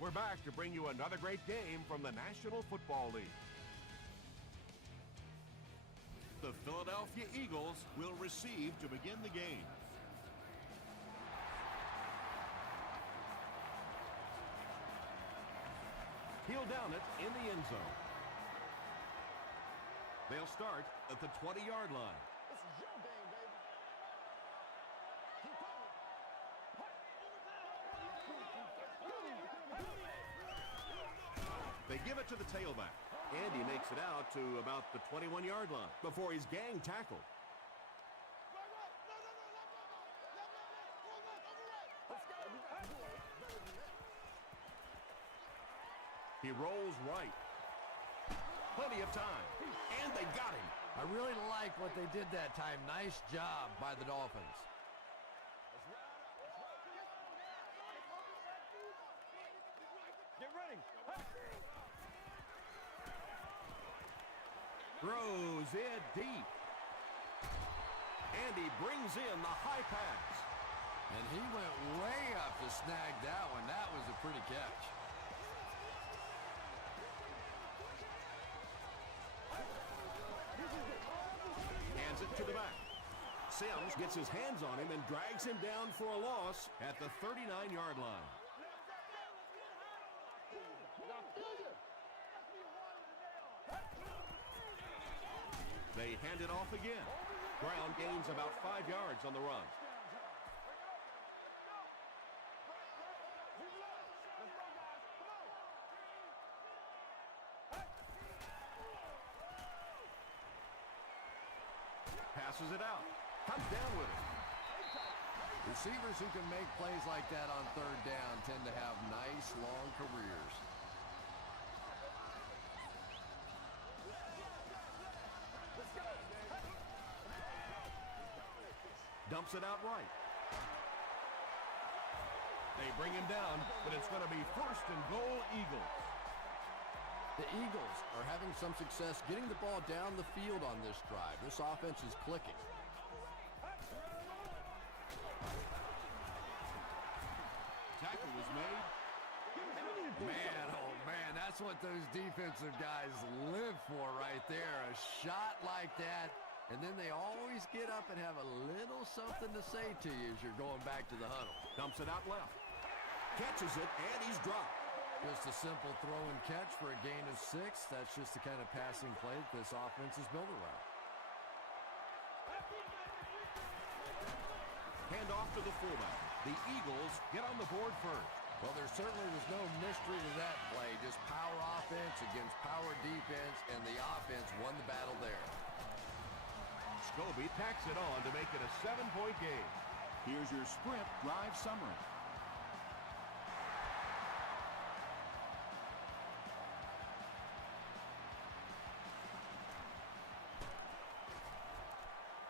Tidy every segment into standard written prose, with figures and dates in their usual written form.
We're back to bring you another great game from the National Football League. The Philadelphia Eagles will receive to begin the game. He'll down it in the end zone. They'll start at the 20-yard line. This is your game, baby. Keep coming. They give it to the tailback, and he makes it out to about the 21-yard line before he's gang tackled. He rolls right. Plenty of time, and they got him. I really like what they did that time. Nice job by the Dolphins. Get ready. Throws it deep. And he brings in the high pass. And he went way up to snag that one. That was a pretty catch. Hands it to the back. Sims gets his hands on him and drags him down for a loss at the 39-yard line. They hand it off again. Brown gains about 5 yards on the run. Passes it out. Comes down with it. Receivers who can make plays like that on third down tend to have nice, long careers. Dumps it out right. They bring him down, but it's going to be first and goal, Eagles. The Eagles are having some success getting the ball down the field on this drive. This offense is clicking. Tackle was made. Man, oh man, that's what those defensive guys live for right there. A shot like that, and then they always get up and have a little something to say to you as you're going back to the huddle. Dumps it out left. Catches it, and he's dropped. Just a simple throw and catch for a gain of 6. That's just the kind of passing play that this offense is built around. Hand off to the fullback. The Eagles get on the board first. Well, there certainly was no mystery to that play. Just power offense against power defense, and the offense won the battle there. Scobie tacks it on to make it a 7-point game. Here's your sprint drive summary.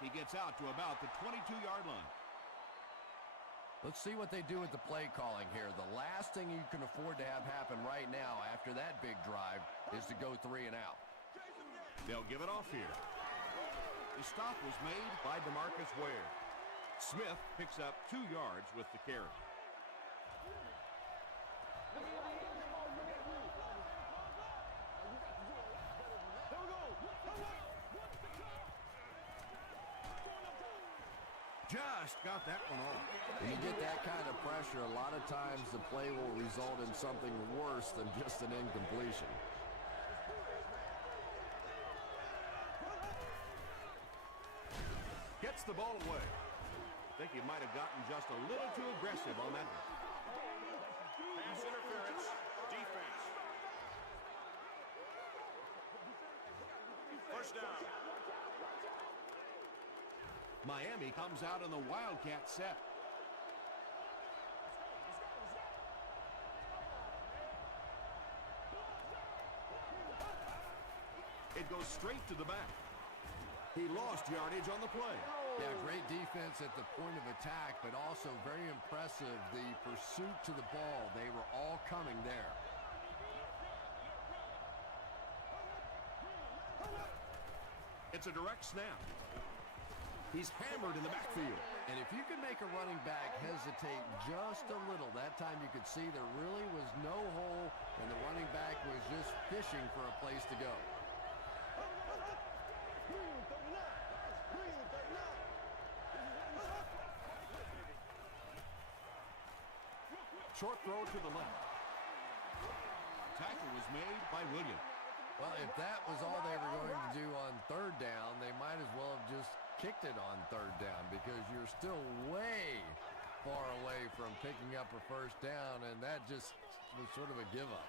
He gets out to about the 22-yard line. Let's see what they do with the play calling here. The last thing you can afford to have happen right now after that big drive is to go 3 and out. They'll give it off here. The stop was made By DeMarcus Ware. Smith picks up 2 yards with the carry. Just got that one off. When you get that kind of pressure, a lot of times the play will result in something worse than just an incompletion. Gets the ball away. I think he might have gotten just a little too aggressive on that one. pass interference, defense. First down. Miami comes out in the Wildcat set. It goes straight to the back. He lost yardage on the play. Yeah, great defense at the point of attack, but also very impressive the pursuit to the ball. They were all coming there. It's a direct snap. He's hammered in the backfield. And if you can make a running back hesitate just a little, that time you could see there really was no hole, and the running back was just fishing for a place to go. Short throw to the left. Tackle was made by Williams. Well, if that was all they were going to do on third down, they might as well have just kicked it on third down because you're still way far away from picking up a first down, and that just was sort of a give-up.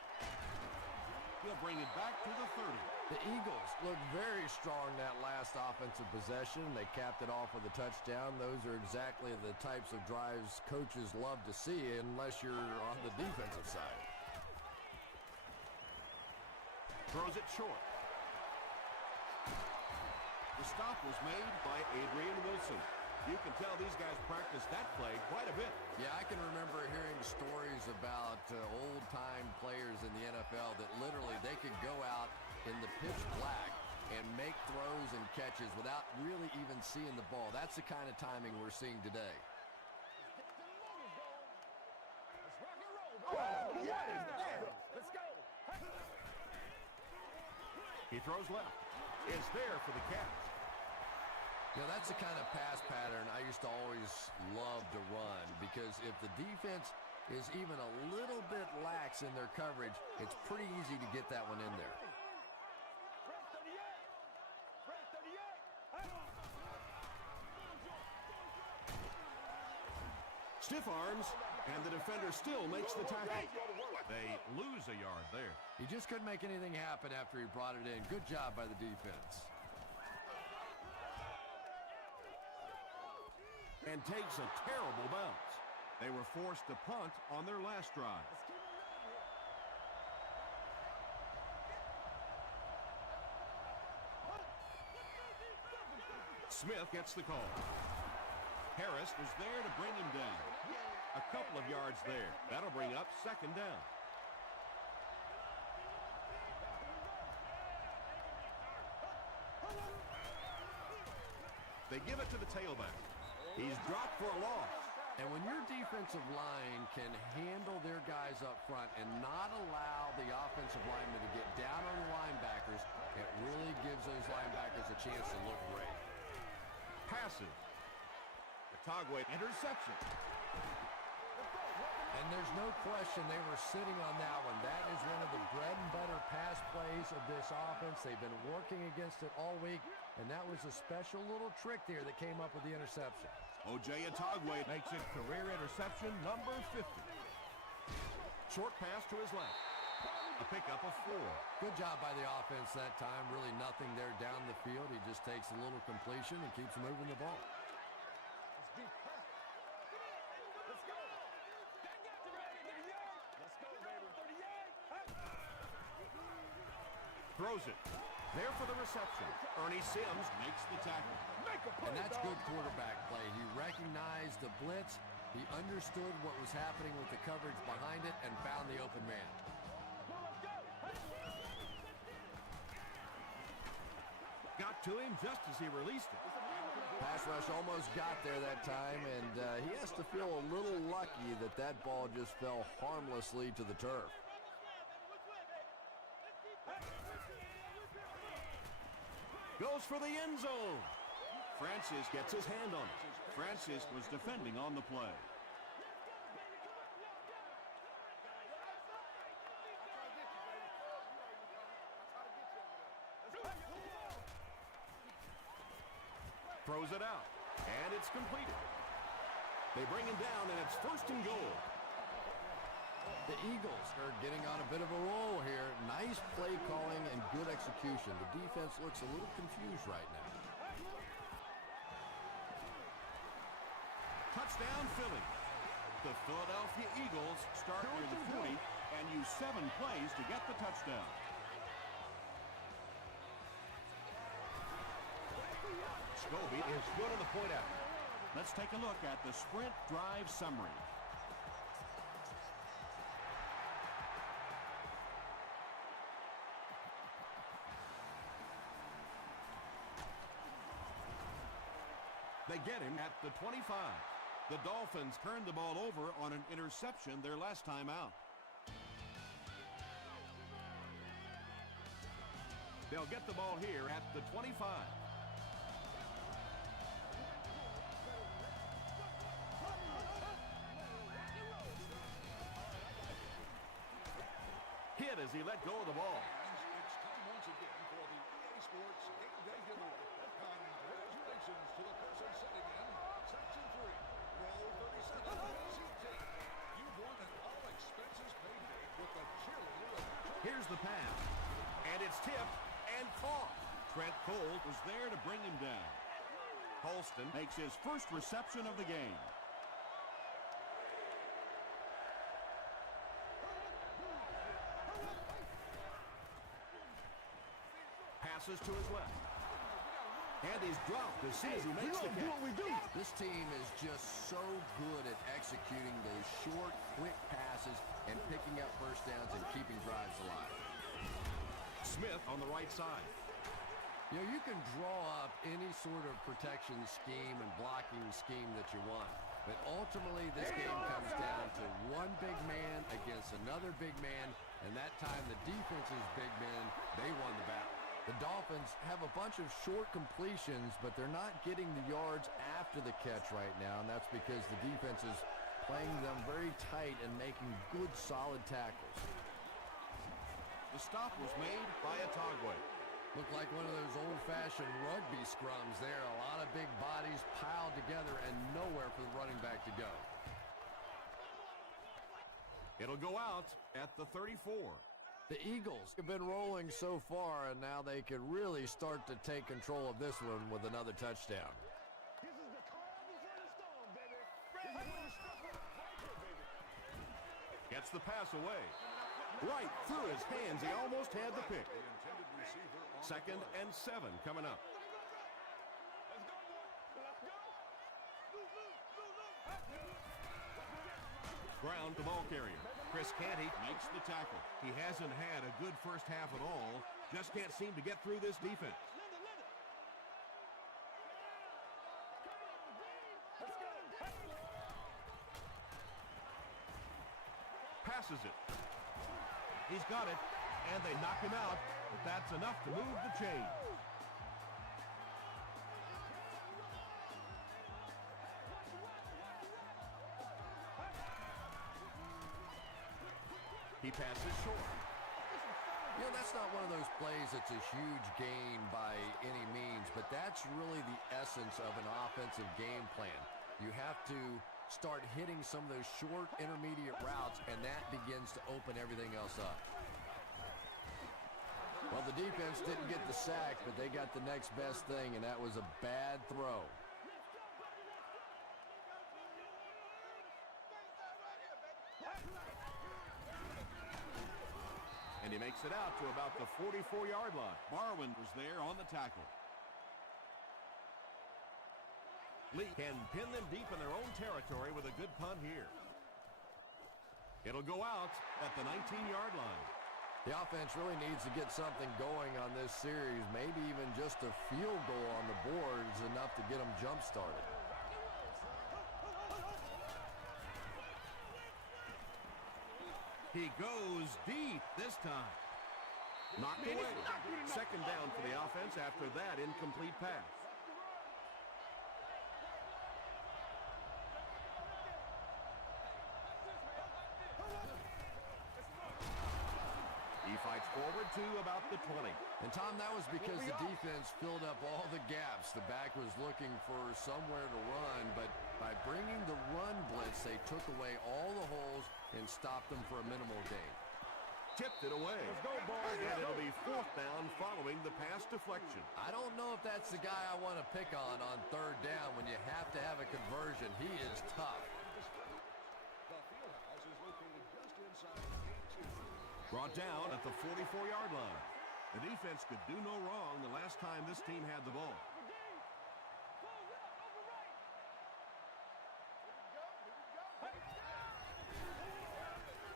He'll bring it back to the 30. The Eagles looked very strong that last offensive possession. They capped it off with a touchdown. Those are exactly the types of drives coaches love to see unless you're on the defensive side. Throws it short. The stop was made by Adrian Wilson. You can tell these guys practice that play quite a bit. Yeah, I can remember hearing stories about old-time players in the NFL that literally they could go out in the pitch black and make throws and catches without really even seeing the ball. That's the kind of timing we're seeing today. Let's go. He throws left. It's there for the catch. You know, that's the kind of pass pattern I used to always love to run because if the defense is even a little bit lax in their coverage, it's pretty easy to get that one in there. Stiff arms, and the defender still makes the tackle. They lose a yard there. He just couldn't make anything happen after he brought it in. Good job by the defense. And takes a terrible bounce. They were forced to punt on their last drive. Smith gets the call. Harris was there to bring him down. A couple of yards there. That'll bring up second down. They give it to the tailback. He's dropped for a loss. And when your defensive line can handle their guys up front and not allow the offensive linemen to get down on the linebackers, it really gives those linebackers a chance to look great. Passes. Otagwe interception. And there's no question they were sitting on that one. That is one of the bread and butter pass plays of this offense. They've been working against it all week, and that was a special little trick there that came up with the interception. O.J. Otagwe makes it career interception number 50. Short pass to his left. A pickup of 4. Good job by the offense that time. Really nothing there down the field. He just takes a little completion and keeps moving the ball. Throws it. There for the reception. Ernie Sims Makes the tackle. And that's good quarterback play. He recognized the blitz. He understood what was happening with the coverage behind it and found the open man. got to him just as he released it. Pass rush almost got there that time, and he has to feel a little lucky that that ball just fell harmlessly to the turf. Goes for the end zone. Francis Gets his hand on it. Francis was defending on the play. Throws it out. And it's completed. They bring him down, and it's first and goal. The Eagles are getting on a bit of a roll here. Nice play calling and good execution. The defense looks a little confused right now. Touchdown, Philly. The Philadelphia Eagles start near the 40 and use 7 plays to get the touchdown. Scobie is good on the point after. Let's take a look at the sprint drive summary. They get him at the 25. The Dolphins turned the ball over on an interception their last time out. They'll get the ball here at the 25. Hit as he let go of the ball. It's time once again for the EA Sports Game Day Giveaway. Congratulations to the person sitting in Section 3, row 37, Seat 8. You've won an all-expenses-paid date with the cheerleader of the church. Here's the pass. And it's tipped and caught. Trent Cole was there to bring him down. Holston makes his first reception of the game. Passes to his left. And he's dropped as soon as he makes the catch. This team is just so good at executing those short, quick passes and picking up first downs and keeping drives alive. Smith on the right side. You know, you can draw up any sort of protection scheme and blocking scheme that you want. But ultimately, this game comes down to one big man against another big man. And that time, the defense's big men, they won the battle. The Dolphins have a bunch of short completions, but they're not getting the yards after the catch right now. And that's because the defense is playing them very tight and making good, solid tackles. The stop was made by Atagwe. Looked like one of those old-fashioned rugby scrums there. A lot of big bodies piled together and nowhere for the running back to go. It'll go out at the 34. The Eagles have been rolling so far, and now they can really start to take control of this one with another touchdown. This is the calm before the storm, baby. This is when the stuff right here, baby. Gets the pass away. Right through his hands. He almost had the pick. Second and 7 coming up. Ground the ball carrier. Chris Canty makes the tackle. He hasn't had a good first half at all. Just can't seem to get through this defense. Passes it. He's got it, and they knock him out, but that's enough to move the chain. He passes short. You know, that's not one of those plays that's a huge gain by any means, but that's really the essence of an offensive game plan. You have to start hitting some of those short intermediate routes, and that begins to open everything else up. Well, the defense didn't get the sack, but they got the next best thing, and that was a bad throw. And he makes it out to about the 44-yard line. Barwin was there on the tackle. Lee can pin them deep in their own territory with a good punt here. It'll go out at the 19-yard line. The offense really needs to get something going on this series. Maybe even just a field goal on the board is enough to get them jump-started. He goes deep this time. Knocked away. Second down for the offense after that incomplete pass. He fights forward to about the 20. And, Tom, that was because the defense filled up all the gaps. The back was looking for somewhere to run, but by bringing the run blitz, they took away all the holes and stopped them for a minimal gain. Tipped it away. Let's go, boys. And it'll be fourth down following the pass deflection. I don't know if that's the guy I want to pick on third down when you have to have a conversion. He is tough. The field house is located just inside gate 2. Brought down at the 44-yard line. The defense could do no wrong the last time this team had the ball.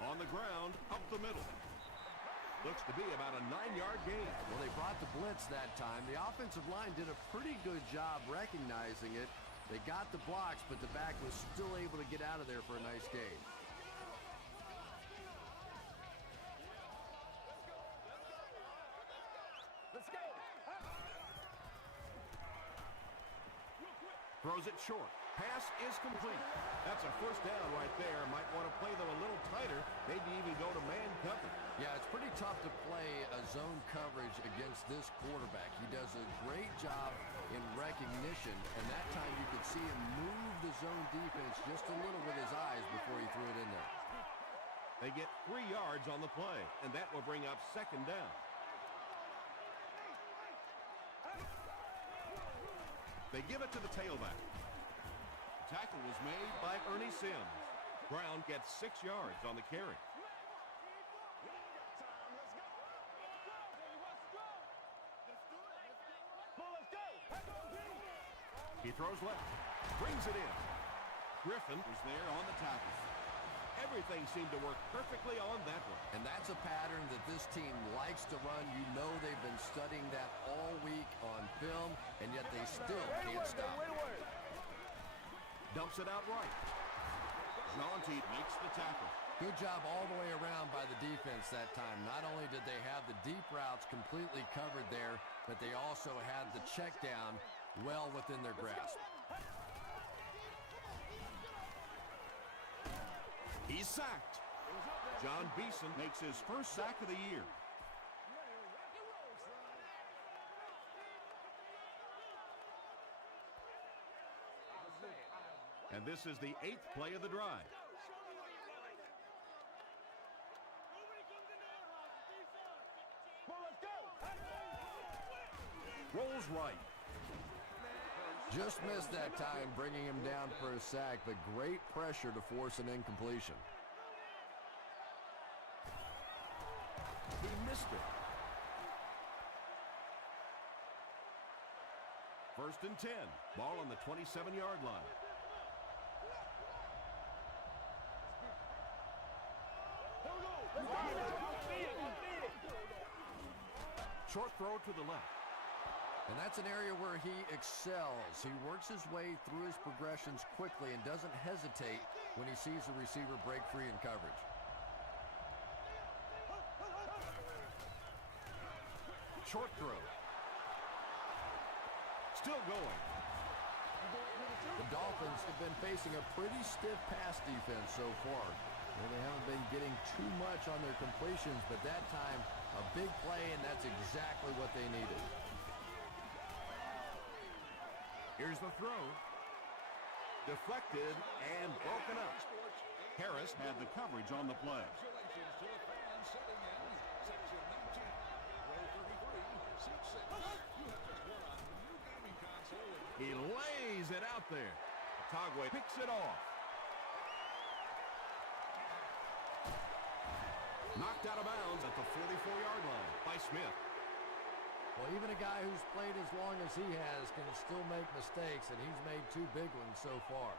On the ground, up the middle. Looks to be about a 9-yard gain. Well, they brought the blitz that time. The offensive line did a pretty good job recognizing it, They got the blocks, but the back was still able to get out of there for a nice gain. Throws it short. Pass is complete. That's a first down right there. Might want to play them a little tighter, maybe even go to man cover. Yeah, it's pretty tough to play a zone coverage against this quarterback. He does a great job in recognition, and that time you could see him move the zone defense just a little with his eyes before he threw it in there. They get 3 yards on the play, and that will bring up second down. They give it to the tailback. Tackle was made by Ernie Sims. Brown gets 6 yards on the carry. He throws left. Brings it in. Griffin was there on the tackle. Everything seemed to work perfectly on that one. And that's a pattern that this team likes to run. You know they've been studying that all week on film, and yet they still can't stop it. Dumps it out right. Jonty makes the tackle. Good job all the way around by the defense that time. Not only did they have the deep routes completely covered there, but they also had the check down well within their grasp. He's sacked. John Beeson makes his first sack of the year. And this is the 8th play of the drive. Rolls right. Just missed that time, bringing him down for a sack, but great pressure to force an incompletion. He missed it. First and 10. Ball on the 27-yard line. Short throw to the left. And that's an area where he excels. He works his way through his progressions quickly and doesn't hesitate when he sees the receiver break free in coverage. Short throw. Still going. The Dolphins have been facing a pretty stiff pass defense so far. Well, they haven't been getting too much on their completions, but that time, a big play, and that's exactly what they needed. Here's the throw. Deflected and broken up. Harris had the coverage on the play. Congratulations to the fans sitting in section 19, row 33, seat 6. You have just won a new gaming console. He lays it out there. Tagwe picks it off. Knocked out of bounds at the 44-yard line by Smith. Well, even a guy who's played as long as he has can still make mistakes, and he's made 2 big ones so far.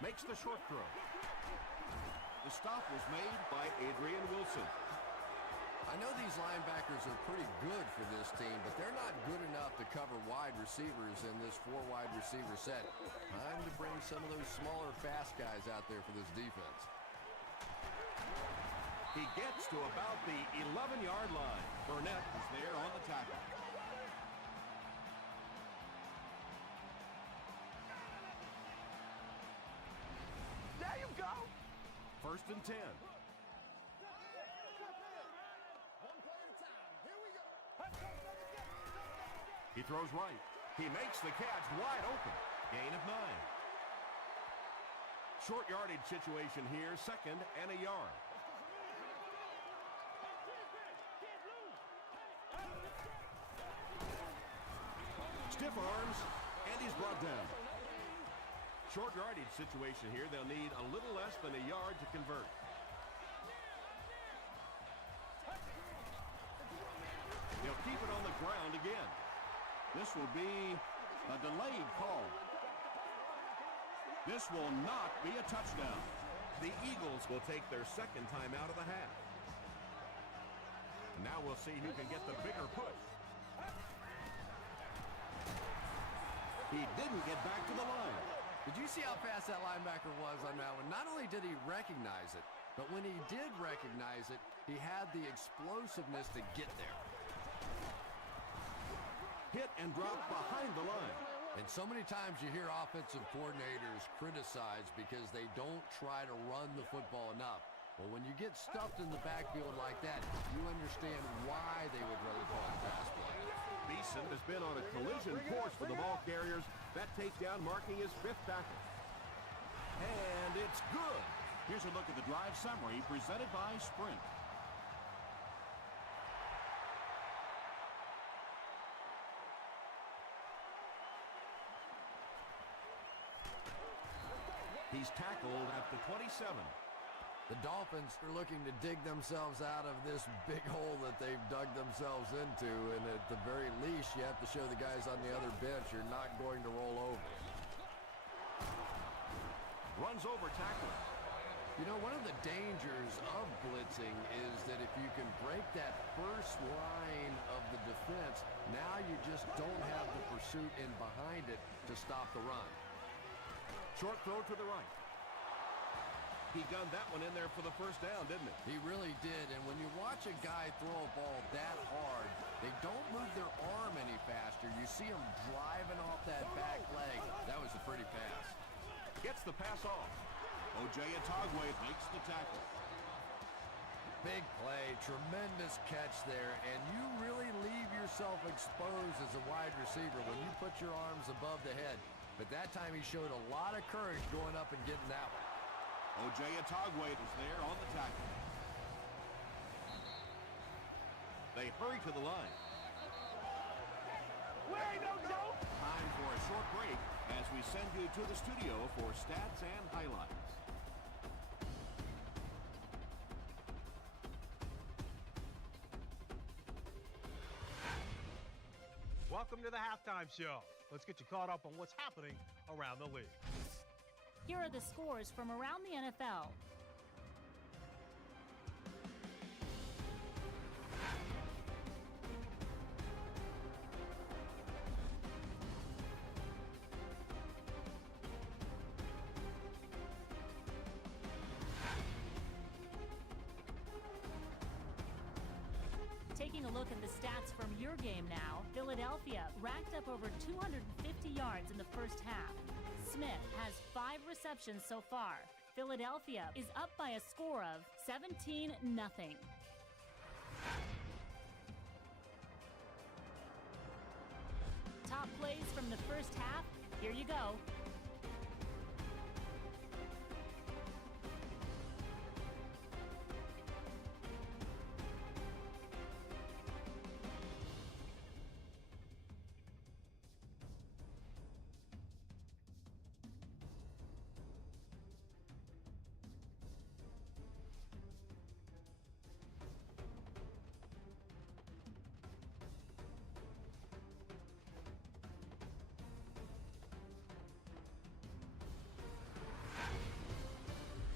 Makes the short throw. The stop was made by Adrian Wilson. I know these linebackers are pretty good for this team, but they're not good enough to cover wide receivers in this 4-wide receiver set. Time to bring some of those smaller, fast guys out there for this defense. He gets to about the 11-yard line. Burnett is there on the tackle. There you go. First and 10. He throws right. He makes the catch wide open. Gain of 9. Short yardage situation here, second and a yard. Stiff arms, and he's brought down. Short yardage situation here. They'll need a little less than a yard to convert. They'll keep it on the ground again. This will be a delayed call. This will not be a touchdown. The Eagles will take their second time out of the half. Now we'll see who can get the bigger push. He didn't get back to the line. Did you see how fast that linebacker was on that one? Not only did he recognize it, but when he did recognize it, he had the explosiveness to get there. Hit and drop behind the line. And so many times you hear offensive coordinators criticized because they don't try to run the football enough. But when you get stuffed in the backfield like that, you understand why they would rather call the pass play. Beeson has been on a collision course for the ball carriers. That takedown marking his 5th tackle. And it's good. Here's a look at the drive summary presented by Sprint. He's tackled at the 27. The Dolphins are looking to dig themselves out of this big hole that they've dug themselves into, and at the very least, you have to show the guys on the other bench you're not going to roll over. Runs over tackler. You know, one of the dangers of blitzing is that if you can break that first line of the defense, now you just don't have the pursuit in behind it to stop the run. Short throw to the right. He gunned that one in there for the first down, didn't he? He really did, and when you watch a guy throw a ball that hard, they don't move their arm any faster. You see him driving off that back leg. That was a pretty pass. Gets the pass off. O.J. Atogwe makes the tackle. Big play, tremendous catch there, and you really leave yourself exposed as a wide receiver when you put your arms above the head. But that time he showed a lot of courage going up and getting that one. O.J. Atogwe is there on the tackle. They hurry to the line. Wait, no joke. Time for a short break as we send you to the studio for stats and highlights. Welcome to the halftime show. Let's get you caught up on what's happening around the league. Here are the scores from around the NFL. Taking a look at the stats from your game now, Philadelphia racked up over 250 yards in the first half. Smith has 5 receptions so far. Philadelphia is up by a score of 17-0. Top plays from the first half, here you go.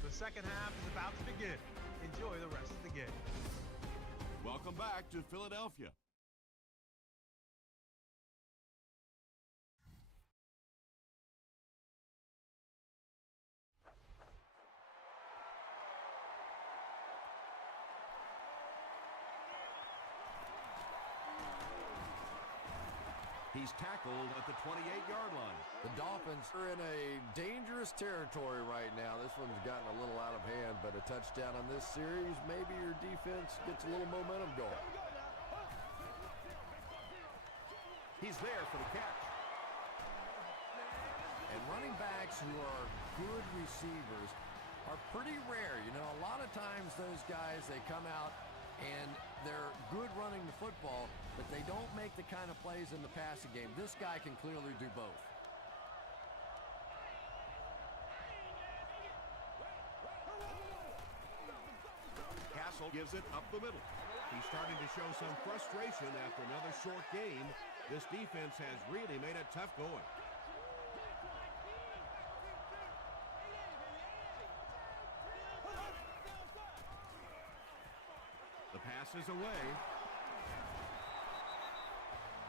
The second half is about to begin. Enjoy the rest of the game. Welcome back to Philadelphia. He's tackled at the 28-yard line. The Dolphins are in a dangerous territory right now. This one's gotten a little out of hand, but a touchdown on this series, maybe your defense gets a little momentum going. He's there for the catch. And running backs who are good receivers are pretty rare. You know, a lot of times those guys, they come out and they're good running the football, but they don't make the kind of plays in the passing game. This guy can clearly do both. Castle gives it up the middle. He's starting to show some frustration after another short game. This defense has really made it tough going. The pass is away.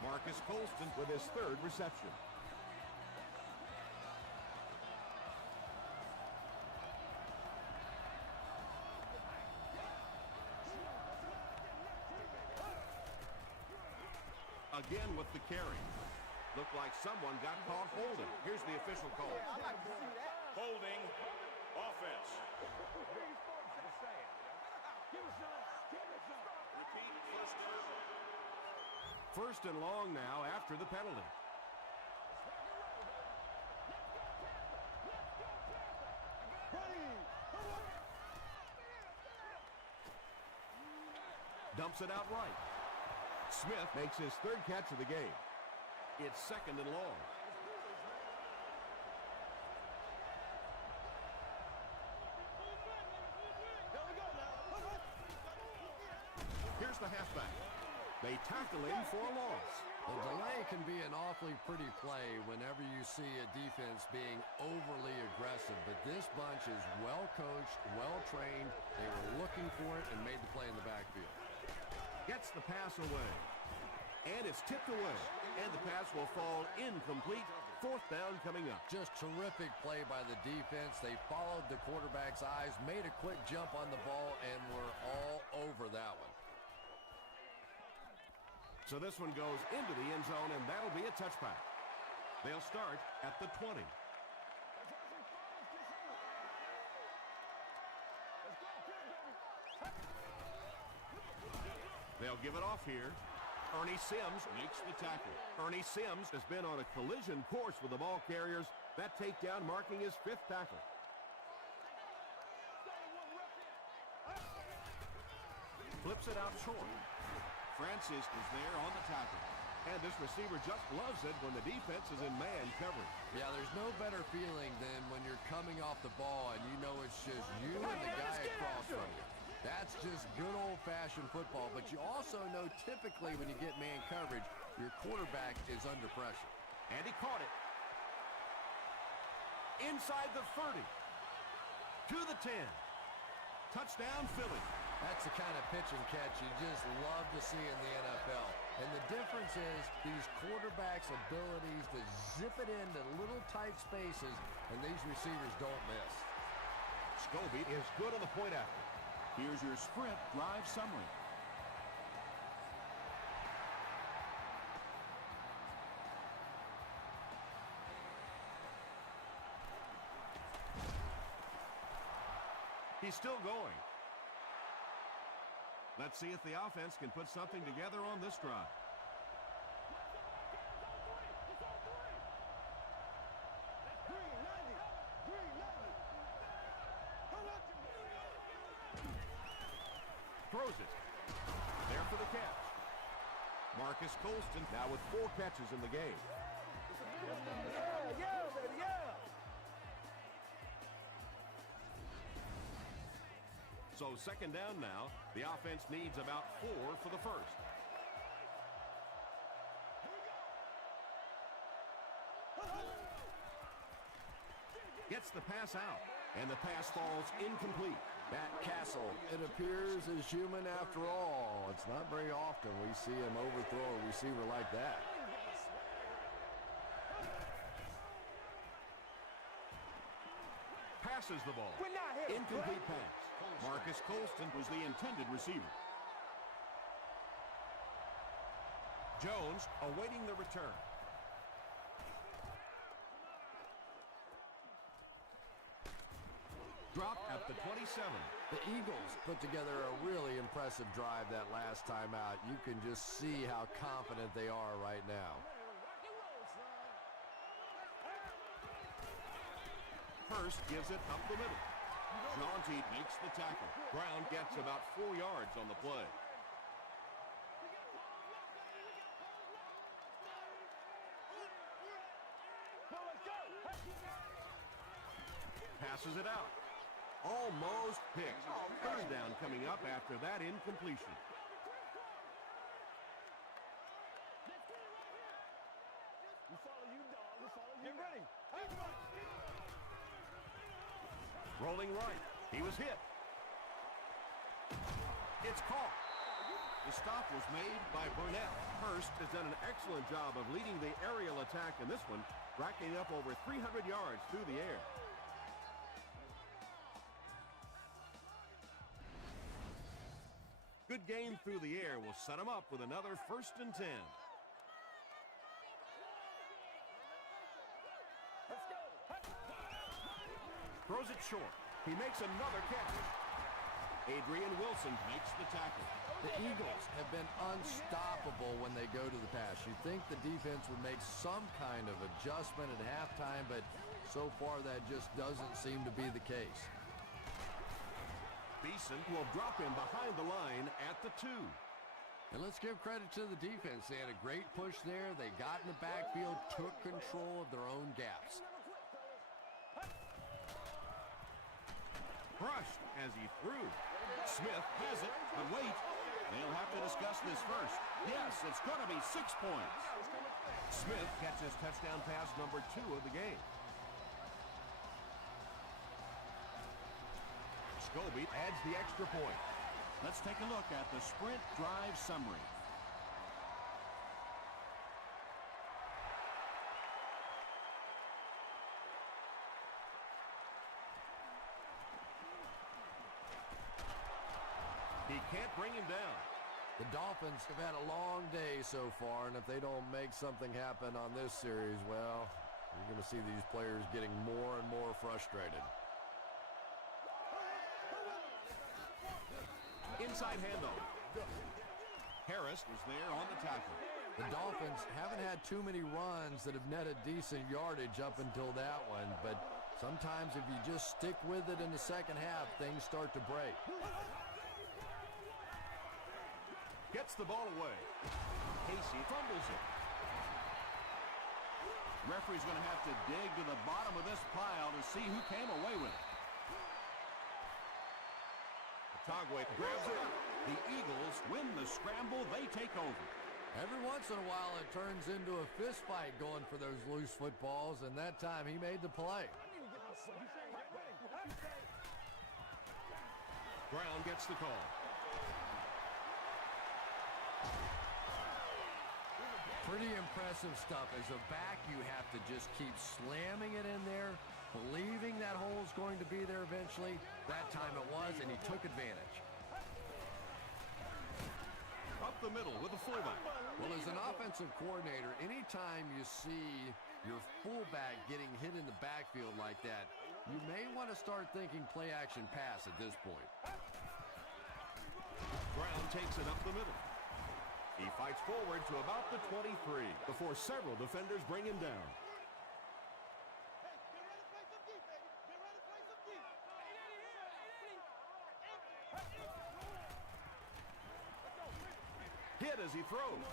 Marcus Colston with his third reception. Again with the carry. Looked like someone got caught holding. Here's the official call. Holding offense. Repeat, first down. First and long now after the penalty. Dumps it out right. Smith makes his third catch of the game. It's second and long. Here's the halfback. They tackle him for a loss. The delay can be an awfully pretty play whenever you see a defense being overly aggressive, but this bunch is well coached, well trained. They were looking for it and made the play in the backfield. Gets the pass away. And it's tipped away. And the pass will fall incomplete. Fourth down coming up. Just terrific play by the defense. They followed the quarterback's eyes, made a quick jump on the ball, and were all over that one. So this one goes into the end zone, and that'll be a touchback. They'll start at the 20. They'll give it off here. Ernie Sims makes the tackle. Ernie Sims has been on a collision course with the ball carriers. That takedown marking his fifth tackle. Flips it out short. Francis is there on the tackle. And this receiver just loves it when the defense is in man coverage. Yeah, there's no better feeling than when you're coming off the ball and you know it's just you and the guy across from you. That's just good old-fashioned football, but you also know typically when you get man coverage, your quarterback is under pressure. And he caught it. Inside the 30. To the 10. Touchdown, Philly. That's the kind of pitch and catch you just love to see in the NFL. And the difference is these quarterbacks' abilities to zip it into little tight spaces, and these receivers don't miss. Scobie is good on the point after. Here's your sprint drive summary. He's still going. Let's see if the offense can put something together on this drive. Throws it. There for the catch. Marcus Colston now with 4 catches in the game. So second down now. The offense needs about 4 for the first. Gets the pass out. And the pass falls incomplete. Matt Castle, it appears, is human after all. It's not very often we see him overthrow a receiver like that. Passes the ball. Incomplete pass. Marcus Colston was the intended receiver. Jones awaiting the return. Dropped at the 27. The Eagles put together a really impressive drive that last time out. You can just see how confident they are right now. Hurst gives it up the middle. Jaunty makes the tackle. Brown gets about 4 yards on the play. Passes it out. Almost picked. Third down coming up after that incompletion. Get ready. Rolling right. He was hit. It's caught. The stop was made by Burnett. Hurst has done an excellent job of leading the aerial attack in this one, racking up over 300 yards through the air. Good game through the air will set him up with another 1st and 10. Throws it short. He makes another catch. Adrian Wilson makes the tackle. The Eagles have been unstoppable when they go to the pass. You'd think the defense would make some kind of adjustment at halftime, but so far that just doesn't seem to be the case. Beeson will drop him behind the line at the 2. And let's give credit to the defense. They had a great push there. They got in the backfield, took control of their own gaps. Crushed as he threw. Smith has it, but wait. They'll have to discuss this first. Yes, it's going to be 6 points. Smith catches touchdown pass number 2 of the game. Scobie adds the extra point. Let's take a look at the sprint drive summary. He can't bring him down. The Dolphins have had a long day so far, and if they don't make something happen on this series, well, you're going to see these players getting more and more frustrated. Inside handoff. Harris was there on the tackle. The Dolphins haven't had too many runs that have netted decent yardage up until that one, but sometimes if you just stick with it in the second half, things start to break. Gets the ball away. Casey fumbles it. Referee's going to have to dig to the bottom of this pile to see who came away with it. Togway grabs it. The Eagles win the scramble. They take over. Every once in a while, it turns into a fist fight going for those loose footballs, and that time he made the play. Brown gets the call. Pretty impressive stuff. As a back, you have to just keep slamming it in there, believing that hole's going to be there eventually. That time it was, and he took advantage. Up the middle with the fullback. Well, as an offensive coordinator, anytime you see your fullback getting hit in the backfield like that, you may want to start thinking play-action pass at this point. Brown takes it up the middle. He fights forward to about the 23 before several defenders bring him down. Hit as he throws.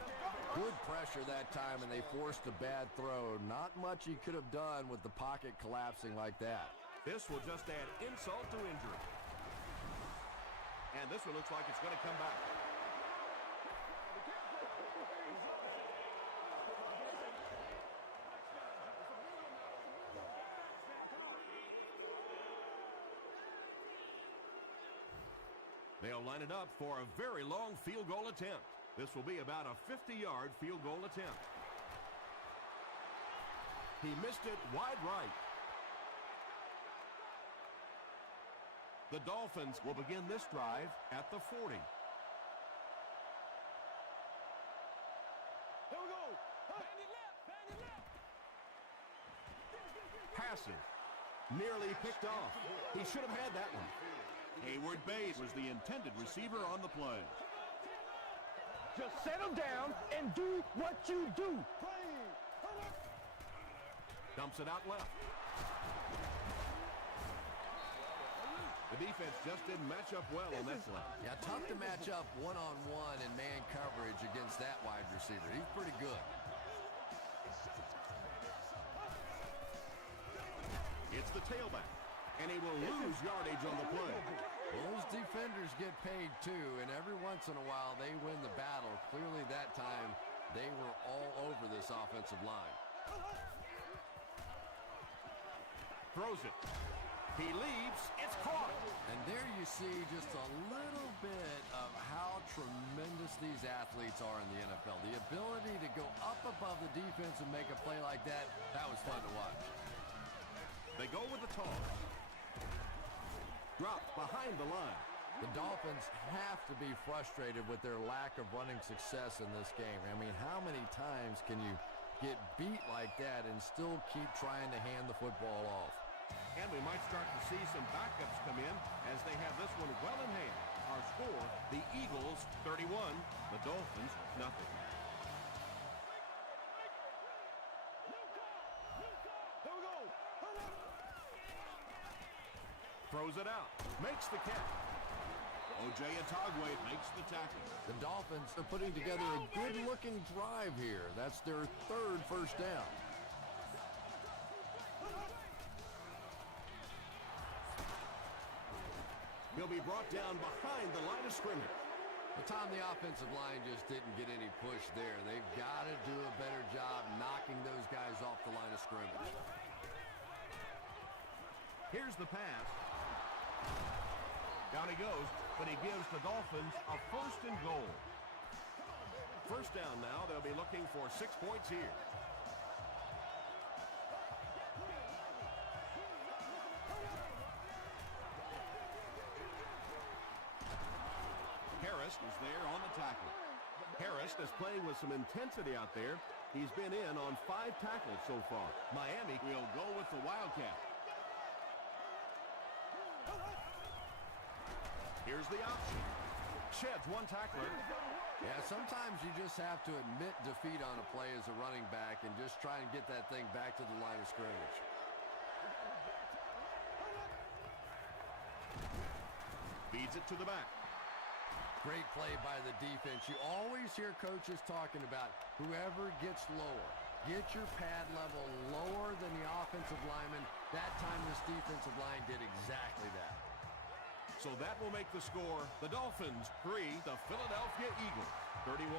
Good pressure that time, and they forced a bad throw. Not much he could have done with the pocket collapsing like that. This will just add insult to injury. And this one looks like it's going to come back. They'll line it up for a very long field goal attempt. This will be about a 50-yard field goal attempt. He missed it wide right. The Dolphins will begin this drive at the 40. Here we go. Bandit left. Bandit left. Passes. Nearly picked off. He should have had that one. Hayward Bays was the intended receiver on the play. Just settle down and do what you do. Dumps it out left. The defense just didn't match up well on that play. Yeah, tough to match up one-on-one in man coverage against that wide receiver. He's pretty good. It's the tailback, and he will lose yardage on the play. Well, those defenders get paid too, and every once in a while they win the battle. Clearly that time they were all over this offensive line. Throws it. He leaps. It's caught. And there you see just a little bit of how tremendous these athletes are in the NFL. The ability to go up above the defense and make a play like that, that was fun to watch. They go with the toss. Drop behind the line. The Dolphins have to be frustrated with their lack of running success in this game. I mean, how many times can you get beat like that and still keep trying to hand the football off? And we might start to see some backups come in as they have this one well in hand. Our score, the Eagles 31, the Dolphins nothing. Throws it out, makes the catch. O.J. Atogwe makes the tackle. The Dolphins are putting together a good-looking drive here. That's their third first down. He'll be brought down behind the line of scrimmage. Well, Tom, the offensive line just didn't get any push there. They've got to do a better job knocking those guys off the line of scrimmage. Here's the pass. Down he goes, but he gives the Dolphins a first and goal. First down now. They'll be looking for 6 points here. Harris is there on the tackle. Harris is playing with some intensity out there. He's been in on 5 tackles so far. Miami will go with the Wildcat. Here's the option. Sheds one tackler. Yeah, sometimes you just have to admit defeat on a play as a running back and just try and get that thing back to the line of scrimmage. Feeds it to the back. Great play by the defense. You always hear coaches talking about whoever gets lower. Get your pad level lower than the offensive lineman. That time this defensive line did exactly that. So that will make the score the Dolphins 3, the Philadelphia Eagles 31.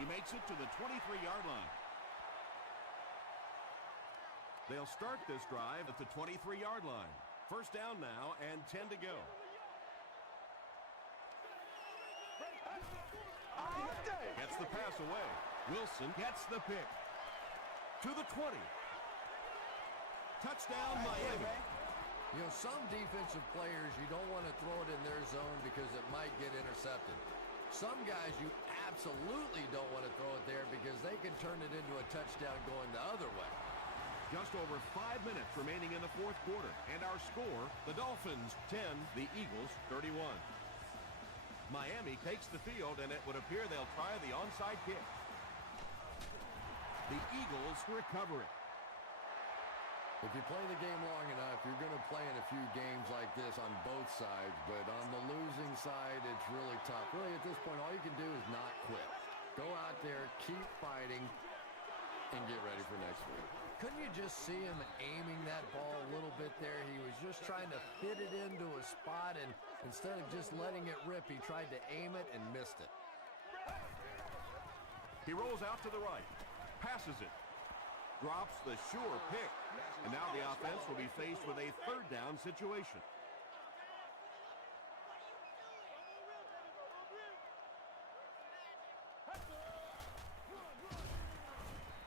He makes it to the 23-yard line. They'll start this drive at the 23-yard line. First down now and 10 to go. Gets the pass away. Wilson gets the pick. To the 20. Touchdown, Miami. You know, some defensive players, you don't want to throw it in their zone because it might get intercepted. Some guys, you absolutely don't want to throw it there because they can turn it into a touchdown going the other way. Just over 5 minutes remaining in the fourth quarter. And our score, the Dolphins 10, the Eagles 31. Miami takes the field, and it would appear they'll try the onside kick. The Eagles recover it. If you play the game long enough, you're going to play in a few games like this on both sides, but on the losing side, it's really tough. Really, at this point, all you can do is not quit. Go out there, keep fighting, and get ready for next week. Couldn't you just see him aiming that ball a little bit there? He was just trying to fit it into a spot, and instead of just letting it rip, he tried to aim it and missed it. He rolls out to the right, passes it, drops the sure pick, and now the offense will be faced with a third down situation.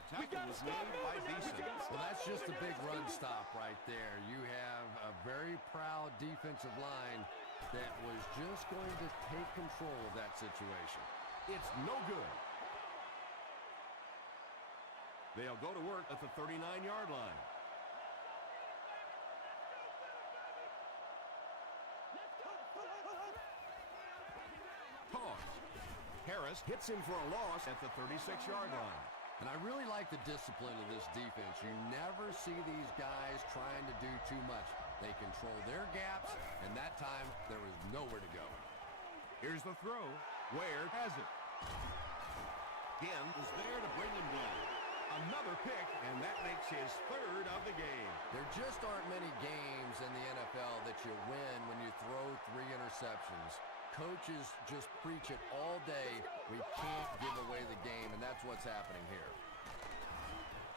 Tackle was made by Beeson. Well, that's just a big run stop right there. You have a very proud defensive line that was just going to take control of that situation. It's no good. They'll go to work at the 39-yard line. Toss. Harris hits him for a loss at the 36-yard line. And I really like the discipline of this defense. You never see these guys trying to do too much. They control their gaps, and that time there was nowhere to go. Here's the throw. Ware has it. Again is there to bring him down. Another pick, and that makes his third of the game. There just aren't many games in the NFL that you win when you throw 3 interceptions. Coaches just preach it all day. We can't give away the game, and that's what's happening here.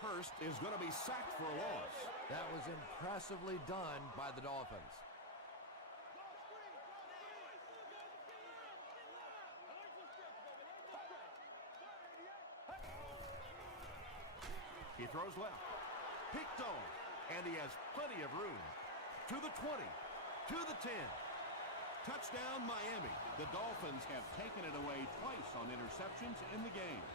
Hurst is going to be sacked for a loss. That was impressively done by the Dolphins. He throws left. Picked on. And he has plenty of room. To the 20. To the 10. Touchdown, Miami. The Dolphins have taken it away twice on interceptions in the game.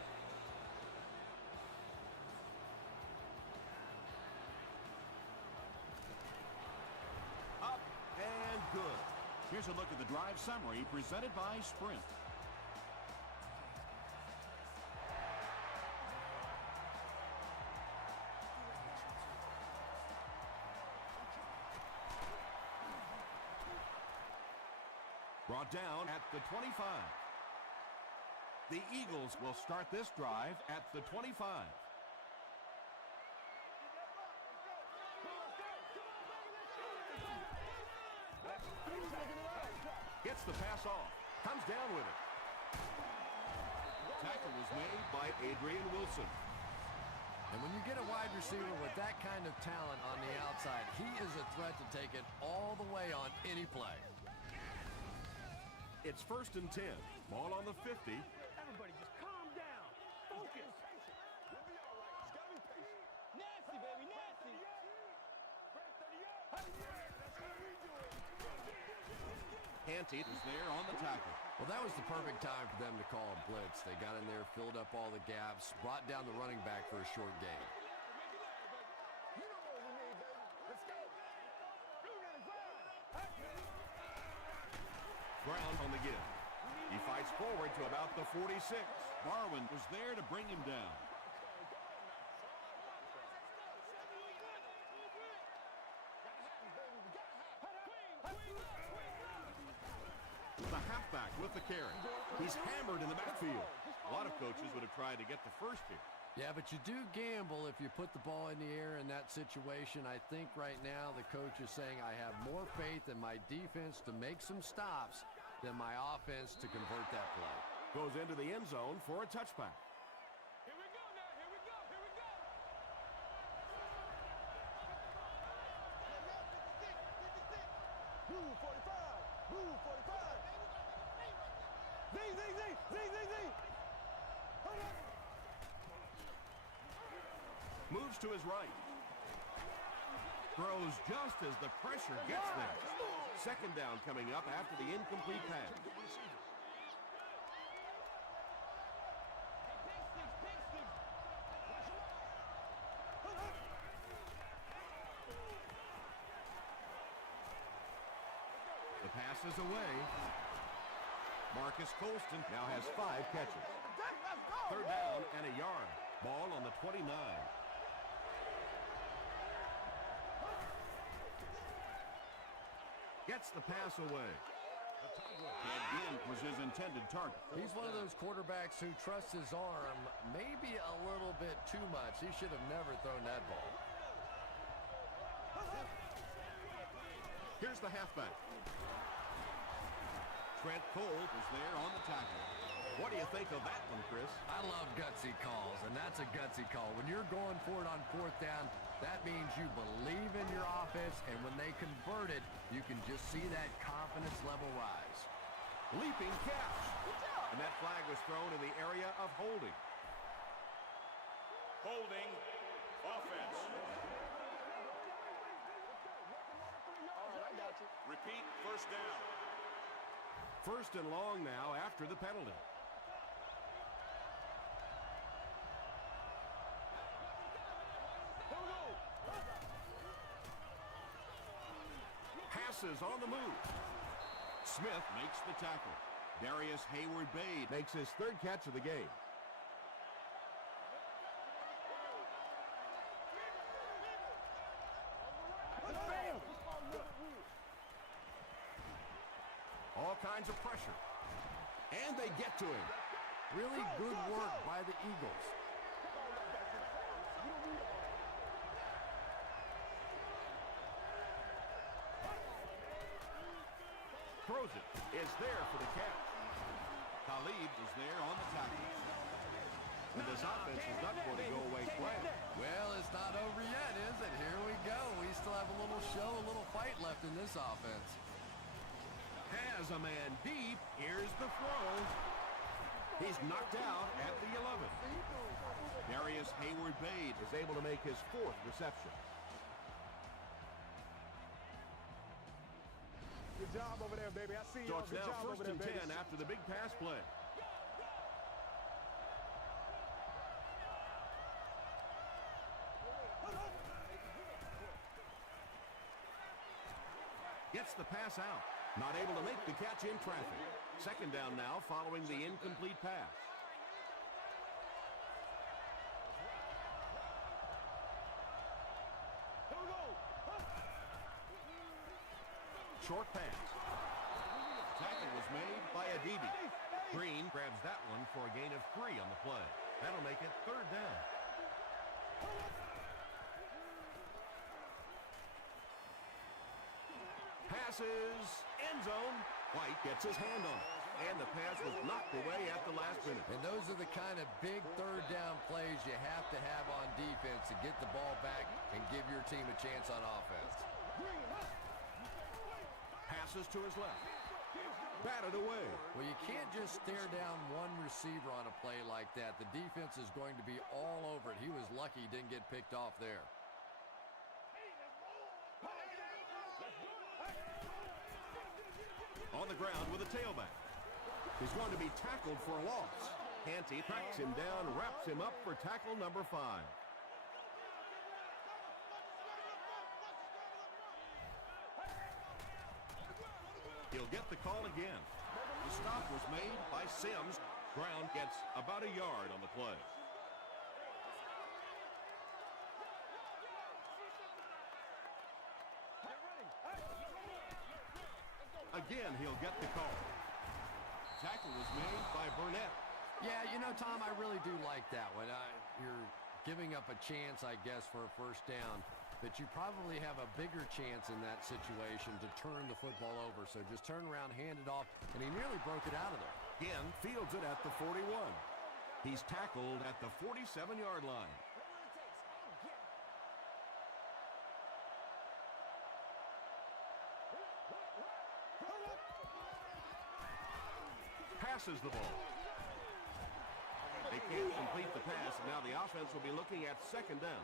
Up and good. Here's a look at the drive summary presented by Sprint. Brought down at the 25. The Eagles will start this drive at the 25. Gets the pass off. Comes down with it. Tackle was made by Adrian Wilson. And when you get a wide receiver with that kind of talent on the outside, he is a threat to take it all the way on any play. It's 1st and 10. Ball on the 50. Everybody just calm down. Focus. We'll be all right. Just gotta be patient. Nasty, baby, nasty. Canty is there on the tackle. Well, that was the perfect time for them to call a blitz. They got in there, filled up all the gaps, brought down the running back for a short gain. You know what we need, baby. Let's go. Brown on the give. He fights forward to about the 46. Barwin was there to bring him down. The halfback with the carry. He's hammered in the backfield. A lot of coaches would have tried to get the first here. Yeah, but you do gamble if you put the ball in the air in that situation. I think right now the coach is saying I have more faith in my defense to make some stops than my offense to convert that play. Goes into the end zone for a touchback. Here we go now. Here we go. Here we go. Move 45. Move 45. Z. Hold up. Moves to his right. Throws just as the pressure gets there. Second down coming up after the incomplete pass. The pass is away. Marcus Colston now has 5 catches. Third down and a yard. Ball on the 29. Gets the pass away. Again was his intended target. He's one of those quarterbacks who trusts his arm maybe a little bit too much. He should have never thrown that ball. Here's the halfback. Trent Cole is there on the tackle. What do you think of that one, Chris? I love gutsy calls, and that's a gutsy call. When you're going for it on 4th down, that means you believe in your offense, and when they convert it, you can just see that confidence level rise. Leaping catch. And that flag was thrown in the area of holding. Holding offense. Repeat, first down. First and long now after the penalty. Passes on the move. Smith Makes the tackle. Darius Hayward-Bade makes his 3rd catch of the game. All kinds of pressure. And they get to him. Really good work by the Eagles. Throws it. Is there for the catch. Talib was there on the tackle. And this offense is not going to go away quietly. Well, it's not over yet, is it? Here we go. We still have a little show, a little fight left in this offense. Has a man deep. Here's the throw. He's knocked out at the 11. Darius Hayward-Bade Is able to make his 4th reception. Good job over there, baby. I see you. So it's Good now job over there, 1st baby. and 10 after the big pass play. Gets the pass out. Not able to make the catch in traffic. 2nd down now following the incomplete pass. Here we go. Short pass. Tackle was made by Adibi. Green grabs that one for a gain of 3 on the play. That'll make it 3rd down. Passes, end zone. White gets his hand on it. And the pass was knocked away at the last minute. And those are the kind of big 3rd down plays you have to have on defense to get the ball back and give your team a chance on offense. Passes to his left. Batted away. Well, you can't just stare down one receiver on a play like that. The defense is going to be all over it. He was lucky he didn't get picked off there. On the ground with a tailback. He's going to be tackled for a loss. Canty tracks him down, wraps him up for tackle number 5. He'll get the call again. The stop was made by Sims. Brown gets about a yard on the play. Again, he'll get the call. Tackle was made by Burnett. Yeah, you know, Tom, I really do like that one. You're giving up a chance, I guess, for a 1st down, but you probably have a bigger chance in that situation to turn the football over. So just turn around, hand it off, and he nearly broke it out of there. Again, fields it at the 41. He's tackled at the 47-yard line. Passes the ball. They can't complete the pass, and now the offense will be looking at 2nd down.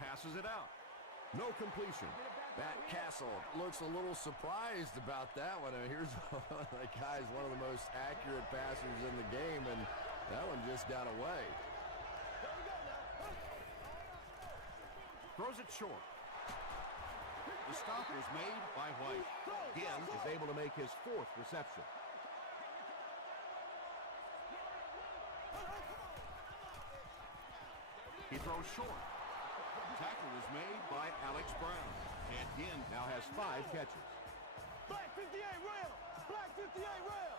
Passes it out. No completion. Matt Castle looks a little surprised about that one. Here's the guy's one of the most accurate passers in the game, and that one just got away. Throws it short. The stop was made by White. Again, is able to make his 4th reception. He throws short. Tackle was made by Alex Brown. And Ginn Now has 5 catches. Black 58 rail. Black 58 rail.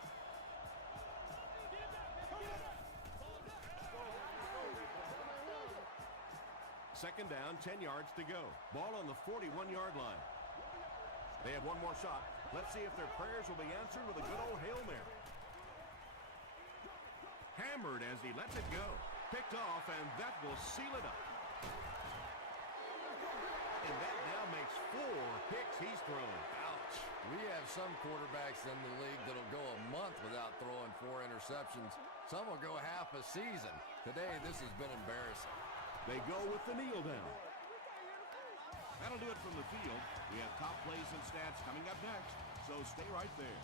2nd down, 10 yards to go. Ball on the 41-yard line. They have one more shot. Let's see if their prayers will be answered with a good old Hail Mary. Hammered as he lets it go. Picked off, and that will seal it up. And that now makes 4 picks he's thrown. Ouch. We have some quarterbacks in the league that'll go a month without throwing 4 interceptions. Some will go half a season. Today, this has been embarrassing. They go with the kneel down. That'll do it from the field. We have top plays and stats coming up next, so stay right there.